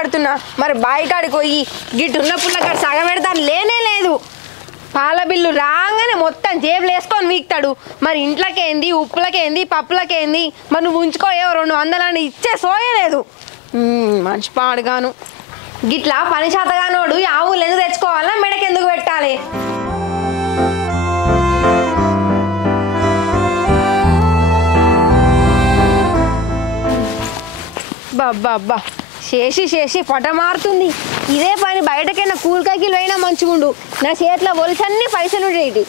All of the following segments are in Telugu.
పడుతున్నా మరి బాయి కాడికి పోయి గిట్టున్న పుల్లకాడ సగం పెడతాను లేనే లేదు. పాల బిల్లు రాగానే మొత్తం జేబులు వేసుకొని వీక్తాడు. మరి ఇంట్లోకేంది, ఉప్పులకేంది, పప్పులకేంది, మరి నువ్వు ఉంచుకో 200 అని ఇచ్చే సోయలేదు. మంచి పాడుగాను. గిట్లా పని శాతగానోడు ఆవులు ఎందుకు తెచ్చుకోవాలా, మెడకెందుకు పెట్టాలి? బాబ్బా చేసి పొట మారుతుంది. ఇదే పని బయటకైనా కూలికాయకి పోయినా మంచిగుండు. నా చేతిలో ఒలిసన్నీ పైసలు ఉండేటి.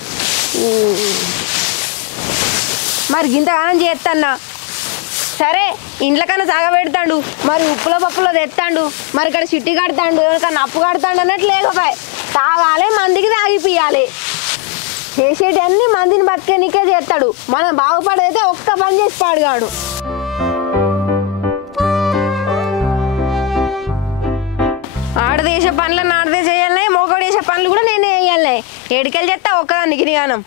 మరి గింతగానం చేస్తాన్నా సరే, ఇంట్లోకన్నా సాగబెడతాడు, మరి ఉప్పులో పప్పులో తెస్తాడు, మరి ఇక్కడ చిట్టి కడతాడు, ఎవరికన్నా అప్పు కడతాడు అన్నట్టు లేకపోయి తాగాలి, మందికి తాగిపియాలి. చేసేటన్నీ మందిని బతికేనికే చేస్తాడు. మనం బాగుపడైతే ఒక్క పని చేసి పాడుగాడు. ఆడదేశ పనులు నాడదే చేయాలి, మోగడేశ పనులు కూడా నేనే వేయాలి. ఏడికెళ్ళి చేస్తా ఒక్కదాన్ని గిరిగానం.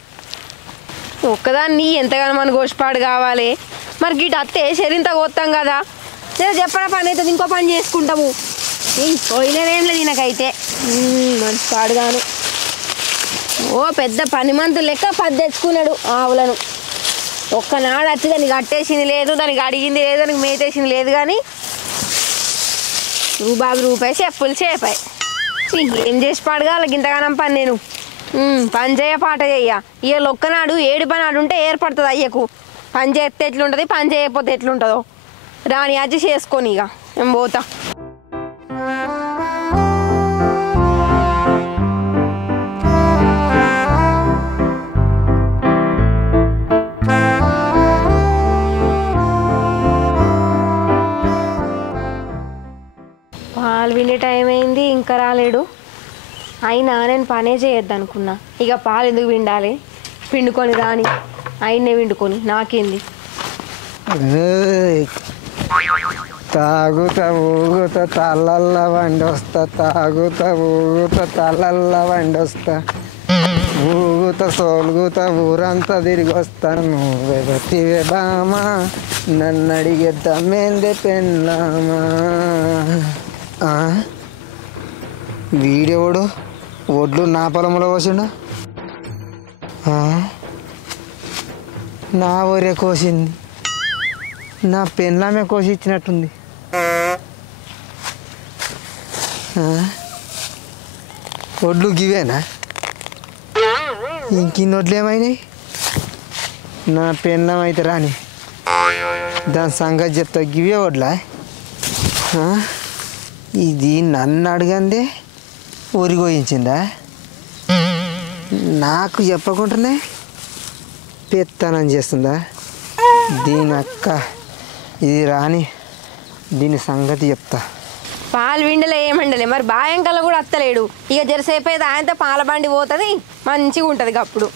ఒక్కదాన్ని ఎంతగానో మన గోషపాడు కావాలి. మరి గిట్ అత్తే శరీంత కోస్తాం కదా, లేదా చెప్పిన పని అవుతుంది, ఇంకో పని చేసుకుంటాము. పోయినదేం లేదు నాకైతే. మంచి పాడుగాను. ఓ పెద్ద పనిమంతు లెక్క 10 తెచ్చుకున్నాడు ఆవులను. ఒక్కనాడు వచ్చి దానికి కట్టేసింది లేదు, దానికి అడిగింది లేదు, దానికి మేతేసింది లేదు. కానీ రూపాయి చెప్పులు చేపాయి. ఏం చేసి పాడగాలి ఇంతగానం పని? నేను పని చేయ పాట చెయ్య. ఇవాళ ఒక్కనాడు 7 పని నాడు ఉంటే ఏర్పడుతుంది అయ్యకు. పని చేస్తే ఎట్లుంటుంది, పని చేయకపోతే ఎట్లుంటుందో. రాని అజ్జి చేసుకొని ఇక నేను పోతా. పాలు విండే టైం అయింది, ఇంకా రాలేడు. అయినా నేను పనే చేయొద్దు అనుకున్నా. ఇక పాలు ఎందుకు విండాలి, పిండుకొని రాని, ఆయన్నే విండుకొని నాకేంది. తాగుతా ఊగుతా తలల్ల వండొస్తా, తాగుతా ఊగుతా తలల్ల వండొస్తా, ఊగుతా సోలుగుతా ఊరంతా తిరిగి వస్తా. నువ్వే బతివే బామా, నన్ను అడిగేద్దామేందే పెళ్ళామా. వీడెవడు ఒడ్లు నా పొలంలో కోసిండు? నా ఊరే కోసింది, నా పెళ్ళామే కోసి ఇచ్చినట్టుంది. ఒడ్లు గివేనా? ఇంకిన్ని ఒడ్లు ఏమైనాయి? నా పెళ్ళాం అయితే రాని, దాని సంగతి చెప్తా. గివే ఒడ్లా? ఇది నన్ను అడగందే ఊరి కోయించిందా? నాకు చెప్పకుండానే పెత్తనం చేస్తుందా దీని అక్క? ఇది రాని, దీని సంగతి చెప్తా. పాలు విండలే ఏమండలే, మరి బాయంకల్లా కూడా అత్తలేడు. ఇక జరసేపు అయితే ఆయనతో పాల బండి పోతుంది, మంచిగా ఉంటుంది. అప్పుడు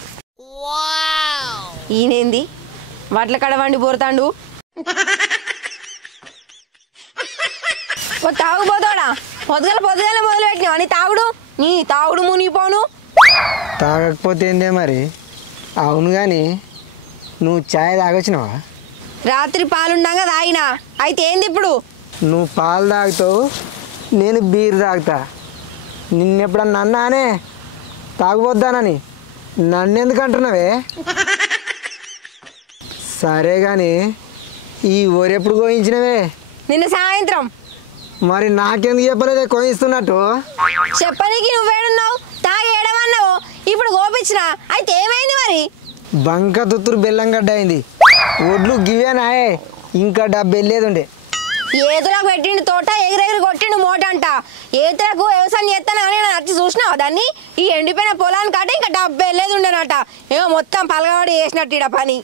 ఈయనేంది వడ్ల కడ బండి పోతాడు. తాగుపోతాడా? పొద్దుగాల మొదలు పెట్టినావు అని తాగుడు. నీ తాగుడు మునిగిపోను. తాగకపోతే ఏందే మరి? అవును కానీ నువ్వు ఛాయ్ తాగొచ్చినావా? రాత్రి పాలుండగా తాగినా. అయితే ఏంది ఇప్పుడు? నువ్వు పాలు తాగుతావు, నేను బీర్ తాగుతా. నిన్నెప్పుడన్నా అన్నానే తాగుపోద్దానని? నన్నెందుకు అంటున్నావే? సరే కానీ ఈ ఊరెప్పుడు కోయించినవే? నిన్న సాయంత్రం. మరి నాకెందుకు చెప్పలేదే కోయిస్తున్నట్టు? చెప్పనీకి నువ్వేడున్నావు, తాగి ఏడమన్నావు. ఇప్పుడు కోపించిన అయితే ఏమైంది మరి? బంక తుత్తురు బెల్లం గడ్డ అయింది. ఒడ్లు గివేనాయే, ఇంకా 70 వెళ్ళేదుండే. ఏతులకు పెట్టిండు తోట, ఎగిరెగిరి కొట్టిండు మోట అంట. ఏతులకు వ్యవసాయం చేస్తాను కానీ నేను వచ్చి చూసినావు దాన్ని? ఈ ఎండిపోయిన పొలానికి అంటే ఇంకా 70 వెళ్ళేది ఉండేనట. ఏమో మొత్తం పలగబడి వేసినట్టు ఇడ పని.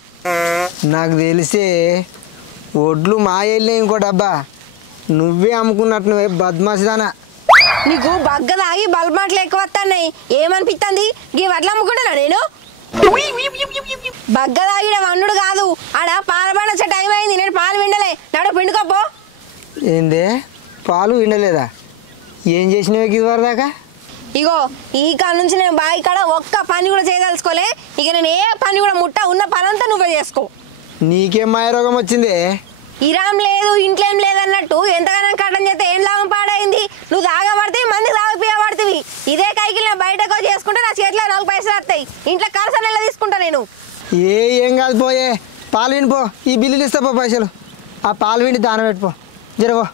నాకు తెలిసే ఒడ్లు మా వెళ్ళే ఇంకో డబ్బా నువ్వే అమ్ముకున్నట్టు. నువ్వే బద్మాసిదానా. నీకు బగ్గ తాగి బల్బట్లు ఎక్కువ వస్తున్నాయి ఏమనిపిస్తుంది? గీ వడ్లు అమ్ముకుంటున్నా నేను? బగ్గ తాగిన వండుడు కాదు, ఆడ పాల బండి టైం అయింది. నేను పాలు విండలే, నాడు పిండుకోపో. ఏందే పాలు విండలేదా? ఏం చేసినవి ఇది వరదాకా? ఇగో ఈ కాడ నుంచి నేను బావి కాడ ఒక్క పని కూడా చేయదలుచుకోలే. ఇక నేను ఏ పని కూడా ముట్ట, ఉన్న పనంతా నువ్వే చేసుకో. నీకేం మాయరోగం వచ్చిందే? ఇరాం లేదు, ఇంట్లో ఏం లేదన్నట్టు ఎంతగానో కట్టం చేస్తే ఏం లాభం పాడైంది? ఏం కాదు పోయే పాలు వినిపో ఈ బిల్లులు ఇస్తా పో పైసలు ఆ పాలు విండి దానం పెట్టుకో జరగో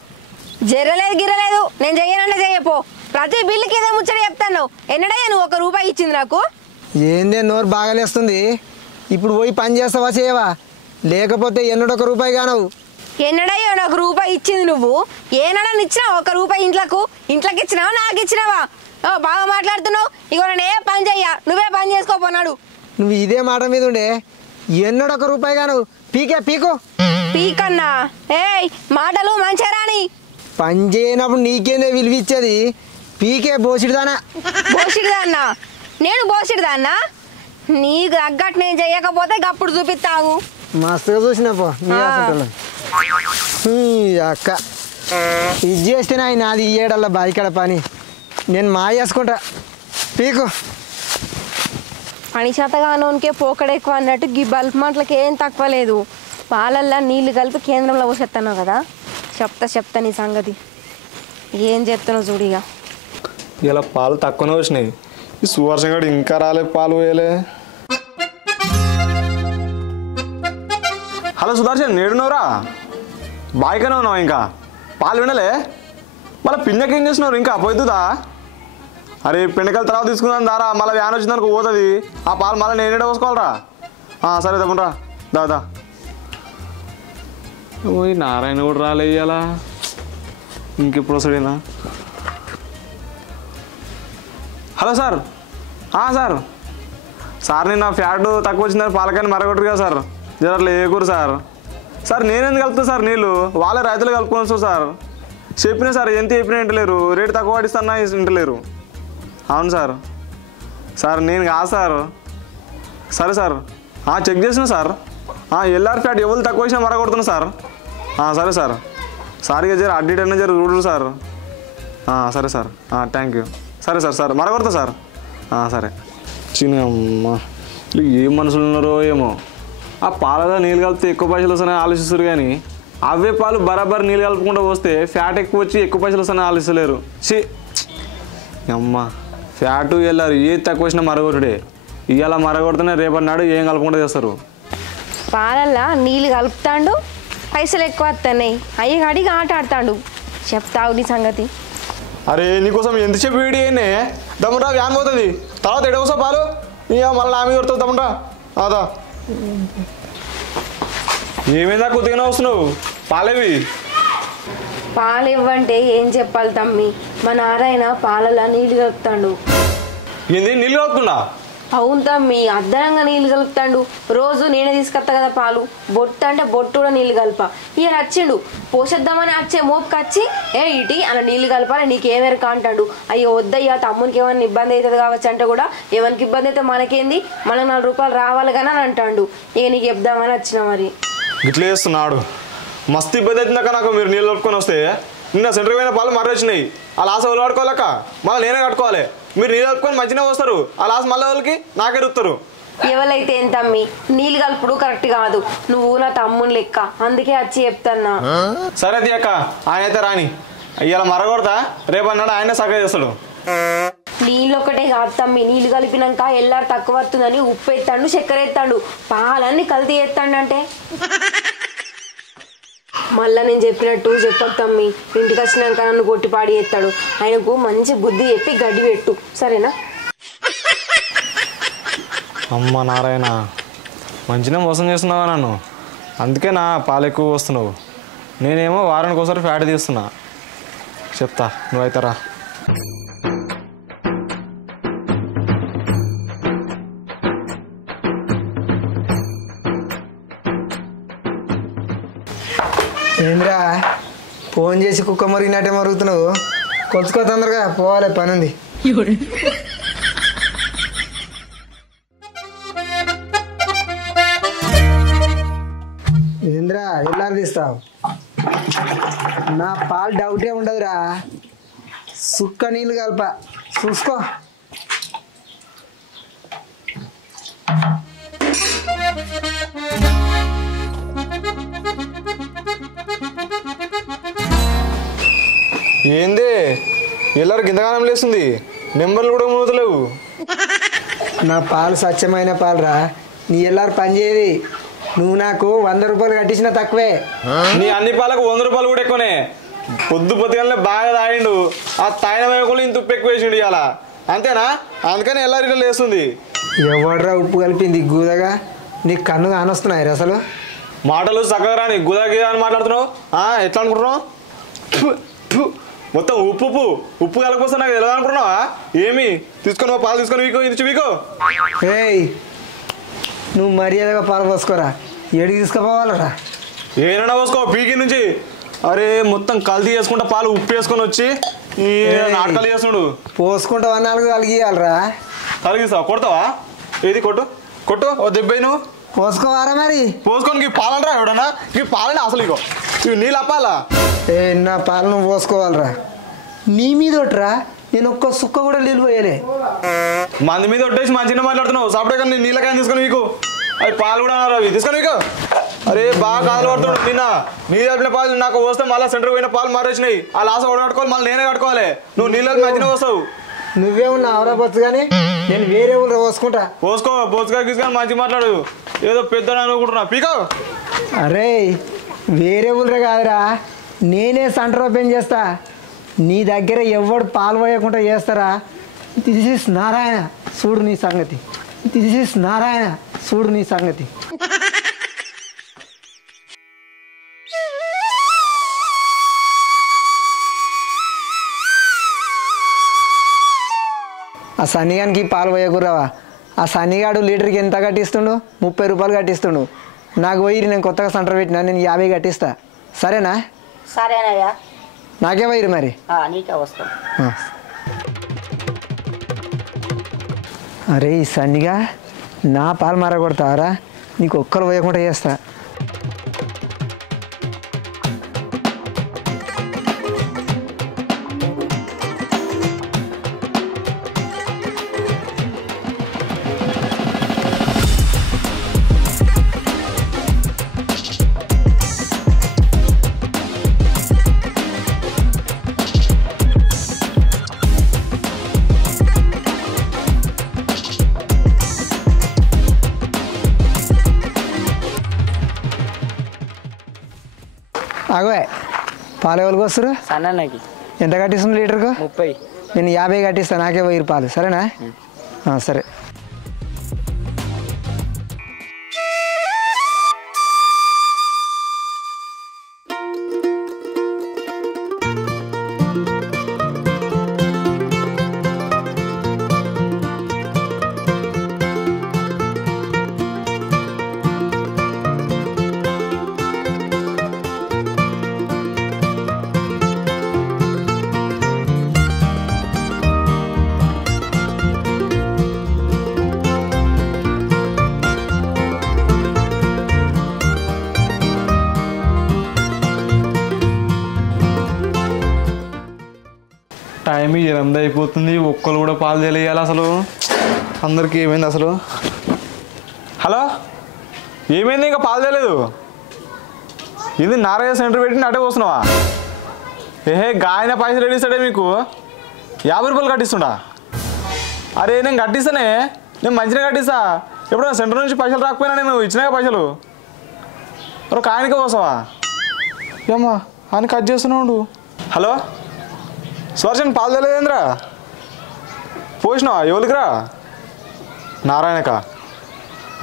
జరలేదు గిరలేదు నేను చెయ్యనంటే చెయ్యపో ప్రతి బిల్లుకి ఏదో ముచ్చట చెప్తాను ఎన్నడయ్యా నువ్వు ₹1 ఇచ్చింది నాకు ఏందే నోరు బాగాలేస్తుంది ఇప్పుడు పోయి పని చేస్తావా చేయవా లేకపోతే ఎన్నడో ₹1 కానవు ఎన్నడయ్యో నాకు ₹1 ఇచ్చింది నువ్వు ఏనాడని ఇచ్చినావు ₹1 ఇంట్లోకి ఇచ్చినావా నాకు ఇచ్చినావా బాగా మాట్లాడుతున్నావు ఇగో నేను ఏ పని చెయ్యా నువ్వే పని చేసుకోపోనాడు నువ్వు ఇదే మాట మీద ఉండే ఎన్నడో ₹1 కానవు పీకో పీకన్నా ఏయ్ మాటలు మంచిగా రాని పని చేయనప్పుడు నీకేందే విలువిచ్చేది పీకే బోసిడిదానా బోసిడిదాన్నా నేను బోసిడిదాన్నా నీకు తగ్గట్టు నేను చెయ్యకపోతే గప్పుడు చూపిస్తావు మస్తుగా చూసినా పో నీ అక్క ఇది చేస్తేనే ఆయన నాది ఇయ్యేడల్లా బాయికాడ పని నేను చేసుకుంటా పీకు పని శాతగానోనికే పోకడ ఎక్కువ అన్నట్టు ఈ బల్బ్ మాటలకి ఏం తక్కువ లేదు పాలల్లా నీళ్లు కలిపి కేంద్రంలో పోసేస్తాను కదా చెప్తా నీ సంగతి ఏం చెప్తున్నావు చూడిగా ఇలా పాలు తక్కువనే వచ్చినాయి ఈ సువర్షం గడు ఇంకా రాలే పాలు వేయలే హలో సుదర్శన్ నేడున్నావురా బాయిగానే ఉన్నావు ఇంకా పాలు వినలే మళ్ళీ పిన్నకి ఏం చేస్తున్నారు ఇంకా పోయిద్దుదా అరే పిండకల తర్వాత తీసుకుందాం దారా మళ్ళీ వ్యాన్ వచ్చిందనుకో పోతుంది ఆ పాలు మళ్ళీ నేనే పోసుకోవాలరా సరే తప్పకుండా దాదా ఓయ్ నారాయణ కూడా రాలే ఇయ్యాలా ఇంకెప్పుడు వస్తాడేనా హలో సార్ సార్ నేను నా ఫ్యాట్ తక్కువ వచ్చిందని పాలకాయని మరగొట్టరు కదా సార్ జరట్లే ఏకూరు సార్ నేనెందుకు కలుపుతా సార్ నీళ్ళు వాళ్ళే రైతులు కలుపుకోవచ్చు సార్ చెప్పినా సార్ ఎంత చెప్పినా ఇంటలేరు రేటు తక్కువ పడిస్తున్నా ఇంటలేరు అవును సార్ నేను కాదు సార్ సరే సార్ చెక్ చేసిన సార్ ఎల్ఆర్ ఫ్యాట్ ఎవరు తక్కువ వచ్చినా మరగొడుతున్నా సార్ సరే సార్ ఇక జర అడ్డీట్ అయినా జర చూడరు సార్ సరే సార్ థ్యాంక్ యూ సరే సార్ మరగొడతా సార్ సరే చిన్నమ్మ ఏం మనుషులు ఉన్నారో ఏమో ఆ పాలలో నీళ్ళు కలిపితే ఎక్కువ పైసలు వస్తాయని ఆలోచిస్తారు కానీ అవే పాలు బరాబర్ నీళ్ళు కలుపుకుంటూ వస్తే ఫ్యాట్ ఎక్కువ వచ్చి ఎక్కువ పైసలు వస్తాయని ఆలోచిస్తలేరు అమ్మ ఫ్యాటు వెళ్ళారు ఏది తక్కువ వచ్చినా మరగొట్టుడే ఇవాళ మరగొడితేనే రేపన్నాడు ఏం కలుపుకుంటూ చేస్తారు పాలల్లా నీళ్ళు కలుపుతాడు పైసలు ఎక్కువ వస్తున్నాయి అయ్యి అడిగి ఆట ఆడతాడు చెప్తావు నీ సంగతి అరే నీకోసం ఎంతసేపు వీడియో అయినా దమ్మురా వ్యాన్ పోతుంది తర్వాత ఎడవసా పాలు ఇక మళ్ళీ నా మీద కొడుతుంది దమ్మురా అదా ఏమైందా కొద్దిగానే వస్తున్నావు పాలేవి పాలు ఇవ్వంటే ఏం చెప్పాలి తమ్మి మా నారాయణ పాలలా నీళ్ళు కలుపుతాడు ఏంది నీళ్ళు కలుపుతున్నా అవును తమ్మి అద్దనంగా నీళ్ళు కలుపుతాడు రోజు నేనే తీసుకొస్తా కదా పాలు బొట్టు అంటే బొట్టు కూడా నీళ్ళు కలప ఈయన వచ్చిండు పోషిద్దామని వచ్చే మోపుకి వచ్చి ఇటీ అలా నీళ్ళు కలపాలి నీకేమెరక అంటాడు అయ్యో వద్దయ్యా తమ్మునికి ఏమైనా ఇబ్బంది అవుతుంది కావచ్చు అంటే కూడా ఎవరికి ఇబ్బంది అయితే మనకేంది మనకు ₹4 రావాలి కానీ అని అంటాడు ఇక నీకు చెప్దామని వచ్చిన మరి ఇట్లా చేస్తున్నాడు మస్తు ఇబ్బంది అవుతుందాక నాకు మీరు నీళ్ళు కలుపుకొని వస్తే నిన్న సెంటర్ పోయిన పాలు మర్ర వచ్చినాయి ఆ లాస్ ఎవరు కట్టుకోవాలక్క మళ్ళీ నేనే కట్టుకోవాలి మీరు నీళ్ళు కలుపుకొని మంచిగా వస్తారు ఆ లాస్ మళ్ళీ వాళ్ళకి నాకే రుస్తారు ఎవరైతే ఏం తమ్మి నీళ్ళు కలుపుడు కరెక్ట్ కాదు నువ్వు నా తమ్ముని లెక్క అందుకే వచ్చి చెప్తాన్నా సరే అది అక్క ఆయన అయితే రాని ఇవాళ మరగొడతా రేపు అన్నాడు ఆయనే సగం చేస్తాడు నీళ్ళు ఒకటే కాదు తమ్మి నీళ్ళు కలిపినాక ఎల్లారు తక్కువ వస్తుందని ఉప్పు ఎత్తాడు చక్కెర ఎత్తాడు పాలన్నీ కల్తీ ఎత్తాడు అంటే మళ్ళా నేను చెప్పినట్టు చెప్పకు తమ్మి ఇంటికి వచ్చినాక నన్ను కొట్టిపాడి ఎత్తాడు ఆయనకు మంచి బుద్ధి చెప్పి గడ్డి పెట్టు సరేనా అమ్మ నారాయణ మంచిగా మోసం చేస్తున్నావా నన్ను అందుకే నా పాలు ఎక్కువ వస్తున్నావు నేనేమో వారానికి ఒకసారి ఫ్యాట్ తీస్తున్నా చెప్తా నువ్వైతే రా ఏంద్రా ఫోన్ చేసి కుక్క మరిగినట్టే మరుగుతున్నావు కొలుచుకో తొందరగా పోవాలి పని ఉంది ఏంద్రా ఎల్లారు తీస్తావు నా పాలు డౌటే ఉండదురా సుక్క నీళ్ళు కలప చూసుకో ఏంది ఎల్లరికి ఇంతగానం లేస్తుంది నెంబర్లు కూడా మూతలేవు నా పాలు స్వచ్ఛమైన పాలురా నీ ఎల్లారు పని చేయది. నువ్వు నాకు 100 రూపాయలు కట్టించినా తక్కువే. నీ అన్ని పాలకు 100 రూపాయలు కూడా ఎక్కువనే. పొద్దుగానే బాగా తాగిండు, ఆ తాగిన వేయకుండా ఇంత ఉప్పు ఎక్కువ వేసిండు ఇవాళ, అంతేనా? అందుకని ఎల్లారి ఇట్లా లేస్తుంది. ఎవడ్రా ఉప్పు కలిపింది గూదగా? నీకు కన్ను కానొస్తున్నాయి అసలు. మాటలు చక్కగా రాని గుదాకి అని మాట్లాడుతున్నావు. ఎట్లా అనుకుంటున్నావు? మొత్తం ఉప్పు ఉప్పు ఉప్పు కలగపోతే నాకు ఎలా అనుకుంటున్నావా? ఏమి తీసుకొని పాలు తీసుకొని వీకో ఇది వీకో. ఏయ్, నువ్వు మర్యాదగా పాలు పోసుకోరా. ఏడికి తీసుకుపోవాలరా? ఏమైనా పోసుకో పీకి నుంచి. అరే మొత్తం కల్తీ చేసుకుంటా పాలు ఉప్పు వేసుకొని వచ్చి ఈ నాటకాలు చేస్తున్నాడు. పోసుకుంటావా? 4 కలిగియాలరా. కలిగిస్తావా? కొడతావా? ఏది కొట్టు కొట్టు. ఓ దెబ్బయి నువ్వు పోసుకోవారా మరి? పోసుకొని పాలనరా ఎవడన్నా? ఈ పాలని అసలు ఇగో ఇవి నీళ్ళు అప్పాలా? నా పాలు నువ్వు పోసుకోవాలరా. నీ మీద ఒట్రా, నేను ఒక్క సుక్క కూడా నీళ్ళు పోయలే. మంది మీద ఒట్టేసి మంచిగా మాట్లాడుతున్నావు. సపడే కానీ నీళ్ళకాయ తీసుకొని వీకు. అవి పాలు కూడా అన్నారు, అవి తీసుకొని వీకు. అరే బాగా కాలు పడుతున్నాడు. నిన్న నీ తప్పిన పాలు నాకు వస్తే మళ్ళీ సెంటర్ పోయిన పాలు మారేసినాయి. ఆ లాస కూడా కట్టుకోవాలి, మళ్ళీ నేనే కట్టుకోవాలి. నువ్వు నీళ్ళకి మంచిగా వస్తావు. నువ్వే ఉన్నా అవరా బొచ్చు కానీ నేను వేరే ఊళ్ళో పోసుకుంటా. పోసుకో బొచ్చుగా తీసుకొని మంచిగా మాట్లాడు. ఏదో పెద్ద అనుకుంటున్నా పీకో. అరే వేరే ఊళ్ళో కాదురా, నేనే సెంటర్ ఓపెన్ చేస్తా. నీ దగ్గర ఎవడు పాలు పోయకుండా చేస్తారా? దిస్ ఇస్ నారాయణ, చూడు నీ సంగతి. దిస్ ఇస్ నారాయణ, చూడు నీ సంగతి. ఆ సన్నిగానికి పాలు పోయకురావా? ఆ సన్నిగాడు లీటర్కి ఎంత కట్టిస్తుండు? 30 రూపాయలు కట్టిస్తుండు. నాకు పోయి నేను కొత్తగా సెంటర్ పెట్టినా, నేను 50 కట్టిస్తా. సరేనా? సరేనయ్యా. నాకే పోయిరు మరి. నీకే వస్తాం. అరే ఈ సన్నిగా నా పాలు మారగొడతావరా? నీకు ఒక్కరు పోయకుండా చేస్తా. ఆగోయ్, పాలు ఎవరికి వస్తారు? సన్నకి ఎంత కట్టిస్తుంది లీటర్కు? 30. నేను 50 కట్టిస్తాను. నాకే 1000 పాలు. సరేనా? సరే. టైం 8 అయిపోతుంది. ఒక్కరు కూడా పాలు తెలియాలి. అసలు అందరికీ ఏమైంది అసలు? హలో, ఏమైంది? ఇంకా పాలు తెలియదు. ఇది నారాయణ సెంటర్ పెట్టి అటే వస్తున్నావా? గాయన పైసలు రెడీస్తాడే మీకు 50 రూపాయలు కట్టిస్తుండా? అరే నేను కట్టిస్తానే, నేను మంచిగా కట్టిస్తా. ఎప్పుడైనా సెంటర్ నుంచి పైసలు రాకపోయినా నేను ఇచ్చినాక పైసలు ఒక ఆయనకే పోసావా? ఏమ్మా ఆయన కట్ చేస్తున్నాడు. హలో స్వర్షన్, పాలు తెలియదేంద్రా? పోసినావా? ఎవరికిరా? నారాయణకా?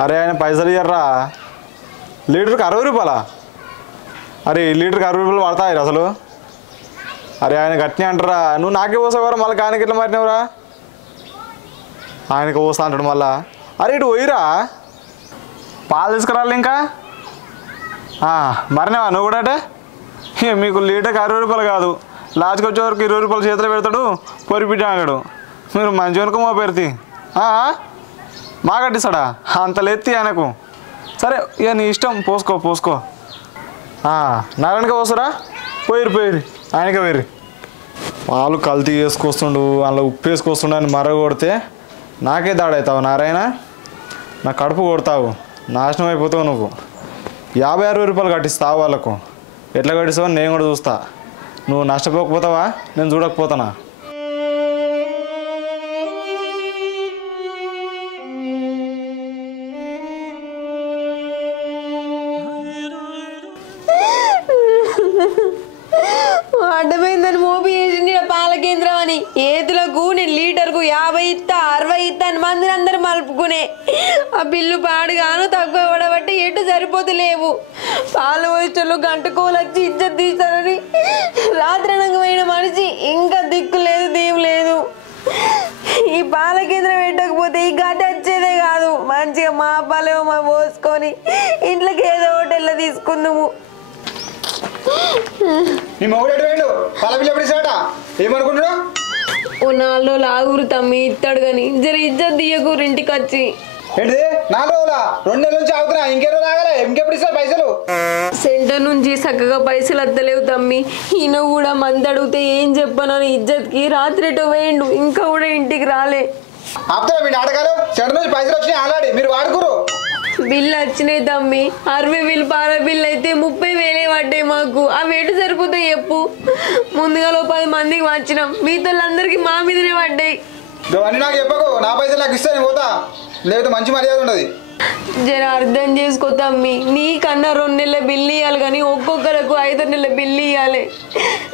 అరే ఆయన పైసలు ఇయ్యర్రా. లీటర్కి 60 రూపాయలా? అరే లీటర్కి 60 రూపాయలు పడతాయి అసలు. అరే ఆయన గట్టినే అంటారా? నువ్వు నాకే పోసావరా, మళ్ళీ ఆయనకి ఎట్లా మారినావురా? ఆయనకి పోస్తా అంటాడు మళ్ళా. అరే ఇటు పోయిరా, పాలు తీసుకురాలి ఇంకా. మరినావా నువ్వు కూడా? అంటే మీకు లీటర్కి 60 రూపాయలు కాదు, లాస్ట్కి వచ్చే వరకు 20 రూపాయలు చేతిలో పెడతాడు, పొరిపిట్ట అన్నాడు. మీరు మంచి వరకు మా పెడితే మా కట్టిస్తాడా? అంత లేత్తి ఆయనకు. సరే ఇక నీ ఇష్టం, పోసుకో పోసుకో. నారాయణకే పోస్తారా? పోయిరు ఆయనకే పోయిరు. పాలు కల్తీ వేసుకొస్తుండు, అందులో ఉప్పు వేసుకొస్తుండు అని మరగొడితే నాకే దాడవుతావు నారాయణ. నా కడుపు కొడతావు, నాశనం అయిపోతావు నువ్వు. 50-60 రూపాయలు కట్టిస్తావు వాళ్ళకు. ఎట్లా కట్టిస్తావని నేను కూడా చూస్తా. నువ్వు నష్టపోకపోతావా? నేను చూడకపోతానా? నేనే. ఆ బిల్లు పాడుగాను తక్కువ పడబట్టి ఎటు సరిపోతలేవు. పాలు పోయిస్టర్లు గంటకోలు వచ్చి ఇజ్జత్ తీస్తారని రాత్రి పోయిన మనిషి ఇంకా దిక్కు లేదు దీవు లేదు. ఈ పాల కేంద్రం పెట్టకపోతే ఈ గడ్డ వచ్చేదే కాదు. మంచిగా మా పాలేమో మా పోసుకొని ఇంట్లోకి ఏదో హోటల్లో తీసుకుందాము. నీ మొగుడు వేయండు పాల బిల్లు ఎప్పుడు ఇస్తాడట ఏమనుకుంటున్నావు? ఓ 4 రోజులు ఆగురు తమ్మి ఇస్తాడు కానీ జర ఇజ్జత్ తీయకూరు ఇంటికి వచ్చి. ఏంటిది 4 రోజులా? 2 నెలల నుంచి ఆగుతున్నా, ఇంకే రోజు ఆగలే, ఇంకెప్పుడు ఇస్తా పైసలు? సెంటర్ నుంచి చక్కగా పైసలు వద్దలేవు తమ్మి. ఈయన కూడా మంది అడిగితే ఏం చెప్పనని ఇజ్జత్కి రాత్రి ఎటో వేయండు, ఇంకా కూడా ఇంటికి రాలే. ఆపుతారా మీ నాటకాలు? సెంటర్ నుంచి పైసలు వచ్చినాయి ఆల్రెడీ, మీరు వాడుకోరు. బిల్లు వచ్చినాయి తమ్మి. 60,000 పాల బిల్లు అయితే 30,000 పడ్డాయి మాకు. అవి ఎటు సరిపోతాయి చెప్పు. ముందుగా 10 మందికి వచ్చినాం, మిగతా వాళ్ళందరికీ మా మీదనే పడ్డాయి. ఇవన్నీ నాకు చెప్పకు, నా పైసలు నాకు ఇస్తే నేను పోతా, లేకపోతే మంచి మర్యాద ఉండదు. జర అర్థం చేసుకో తమ్మి. నీకన్నా 2 నెలల బిల్లు ఇవ్వాలి కానీ ఒక్కొక్కరికి 5 నెలల బిల్లు ఇవ్వాలి.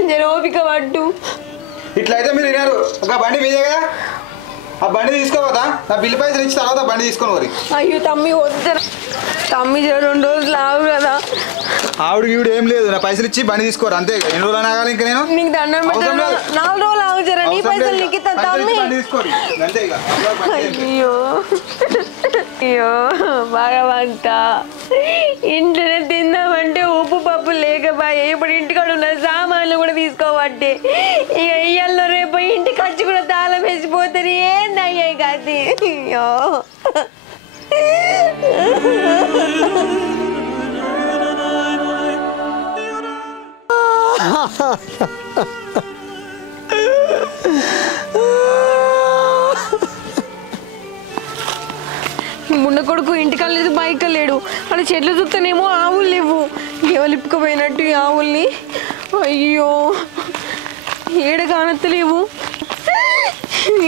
జర ఓపిక పట్టు. ఇట్లయితే మీరు వినారు. ఒక బండి మీదే కదా, ఆ బండి తీసుకోవద్దా? నా బిల్లు పైసలు ఇచ్చిన తర్వాత బండి తీసుకొని మరి. అయ్యో తమ్మి వద్దర తమ్మి, జర 2 రోజులు ఆవు కదా. ఆవిడకి ఈవిడ ఏం లేదు, నా పైసలు ఇచ్చి బండి తీసుకోరు అంతే. ఎన్ని రోజులు ఆగాలి ఇంకా నేను? నీకు దండం పెట్టాను. 4 రోజులు ఆగు జర, నీ పైసలు నీకు ఇస్తా తమ్మి. బండి తీసుకోరు అంతే ఇక. అయ్యో అయ్యో భగవంత, ఇంట్లోనే తిందామంటే ఉప్పు పప్పు లేకపోయా. ఇప్పుడు ఇంటికాడ ఉన్న సామాన్లు కూడా తీసుకోబట్టే ఇక ఇయ్యాల్లో రేపు ఇంటికి వచ్చి కూడా తాళం వేసిపోతారు. ఏందయ్యాయి కాదు. అయ్యో ముండ కొడుకు ఇంటికి లేదు, బైక్ లేడు. అక్కడ చెట్లు చూస్తేనేమో ఆవులు లేవు. ఎవలిప్పుకుపోయినట్టు ఈ ఆవుల్ని. అయ్యో ఏడ కానత్తలేవు.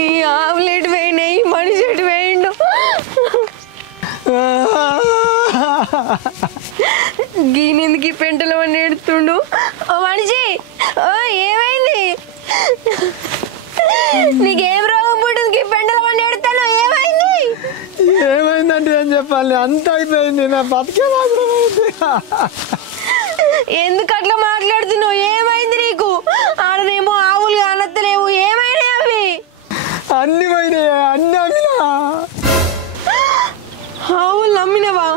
ఈ ఆవులు ఎటు పోయినాయి, మనిషి ఎటు పోయిండు. గీనెందుకు పెంటలు అని ఏడుతుండు. ఓ మనిషి, ఓ ఏమైంది? నీకేం రోగం పుట్టింది? పెంటలు అని ఏడుతాను, ఏమైంది? ఏమైందంటే ఏం చెప్పాలి, అంత అయిపోయింది. నా బతికే ఎందుకు అట్లా మాట్లాడుతున్నావు? ఏమైంది నీకు? ఆడనేమో ఆవులు అనత్తలేవు, ఏమైనా అవి? అన్ని పోయినాయి, అన్ని అమ్మినా. ఆవులు అమ్మినవా?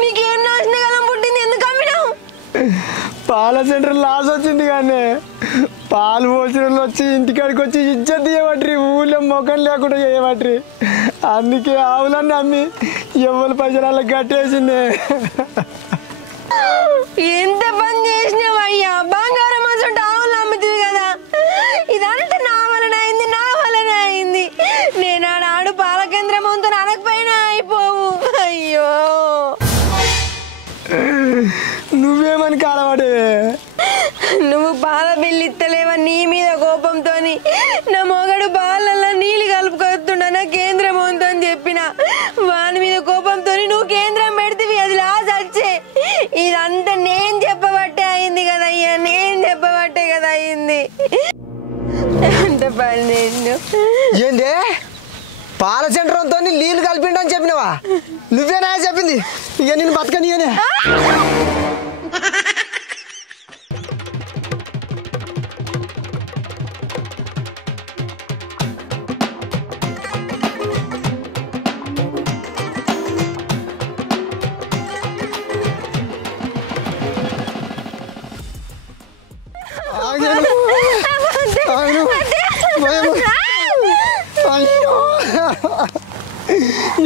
నీకేం నాశనకాలం పుట్టింది, ఎందుకు అమ్మినావు? పాల సెంటర్ లాస్ వచ్చింది కానీ పాలు పోసిన వాళ్ళు వచ్చి ఇంటికాడికి వచ్చి ఇజ్జత్ చేయబట్రి, ఊళ్ళో ముఖం లేకుండా చేయబట్రి. అందుకే ఆవులన్నీ అమ్మి ఎవరి పైసలు కట్టేసిందే. ఎంత పని చేసినావు అయ్యా. బంగారం అసలు ఆవులు అమ్ముతుంది కదా. ఇదంతా నా వలన అయింది, నా వలన అయింది. నేను ఆడు పాల కేంద్రం ముందు అనకపోయినా అయిపోవు. అయ్యో నువ్వేమని కాలవాడే? నువ్వు పాల బిల్లు ఇస్తలేవని నీ మీద కోపంతో నా మొగడు పాలల్లో నీళ్ళు కలుపుకొస్తుండ నా కేంద్రం ఉందని చెప్పిన. వాని మీద కోపంతో నువ్వు కేంద్రం పెడితే అది లాస్ వచ్చే. ఇదంతా నేను చెప్పబట్టే అయింది కదయ్యా, నేను చెప్పబట్టే కదా అయింది. అంత పని నేను ఏంది పాల సెంటర్ అంతా నీళ్ళు కలిపిండు అని చెప్పినవా? నువ్వేనా చెప్పింది? ఇక నేను బతకనియనే.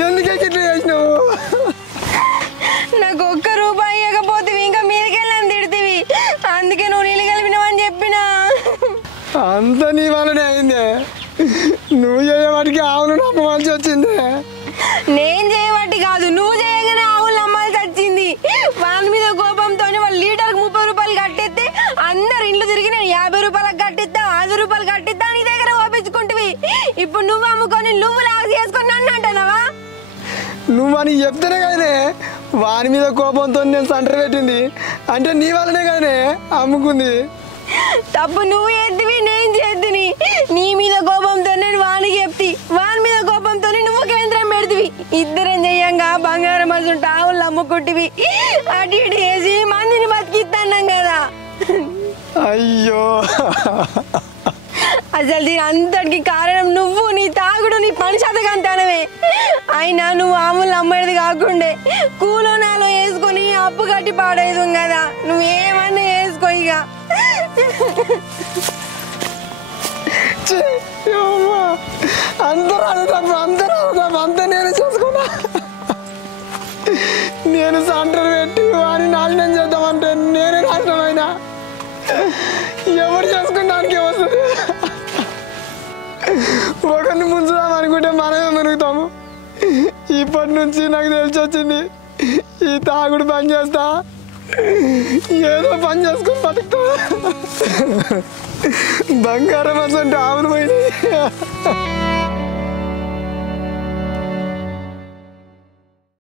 ఎందుకే ఇట్లా చేసినావు? నాకు ఒక్క రూపాయి ఇవ్వకపోతే ఇంకా మీదకెళ్ళని తిడితివి. అందుకే నువ్వు నీళ్ళు కలిపినావని చెప్పిన. అంత నీ వల్లనే అయిందే. నువ్వు చేయవాటికి ఆవులు నమ్మవలసి వచ్చింది. నేను చేయబట్టి కాదు, నువ్వు చేయగానే ఆవులు నమ్మాల్సి వచ్చింది. వాళ్ళ మీద కోపంతో వాళ్ళు లీటర్కి 30 రూపాయలు కట్టేస్తే అందరు ఇండ్లు తిరిగి నేను 50 రూపాయలకు కట్టిస్తా, 5 రూపాయలు కట్టిస్తా నీ దగ్గర ఓపించుకుంటువి. ఇప్పుడు నువ్వు అమ్ముకొని నువ్వు లాస్ చేసుకొని నన్ను అంటున్నావా? నువ్వు అని చెప్తేనే కానీ వాని మీద కోపంతో నేను సంటర్ పెట్టింది. అంటే నీ వల్లనే కానీ అమ్ముకుంది. తప్పు నువ్వు చేద్దివి, నేను చేద్దిని. నీ మీద కోపంతో నేను వానికి చెప్తి, వాని మీద కోపంతో నువ్వు కేంద్రం పెడితివి. ఇద్దరు అమ్ముకుంటివి అటు ఇటు వేసి మందిని బతికిస్తున్నాం కదా. అయ్యో అసలు దీని అంతటికి కారణం నువ్వు, నీ తాగుడు, నీ పని శాతకంతానమే. అయినా నువ్వు ఆములు అమ్మేది కాకుండే కూలో నాలో వేసుకొని అప్పు కట్టి పాడేదు కదా. నువ్వేమన్నా వేసుకో ఇక. అంతా నేను చేసుకున్నా. నేను సెంటర్ పెట్టి వాడిని నాశనం చేద్దామంటే నేనే నాశనం అయినా. ఎవరు చేసుకుంటానికి వస్తుంది? ఒకరిని ముంచుదాం అనుకుంటే మనమే మునుగుతాము. ఇప్పటి నుంచి నాకు తెలిసి వచ్చింది, ఈ తాగుడు పని చేస్తా, ఏదో పని చేసుకుని బతుకుతా. బంగారం అసలు ఆవులు పోయినాయి.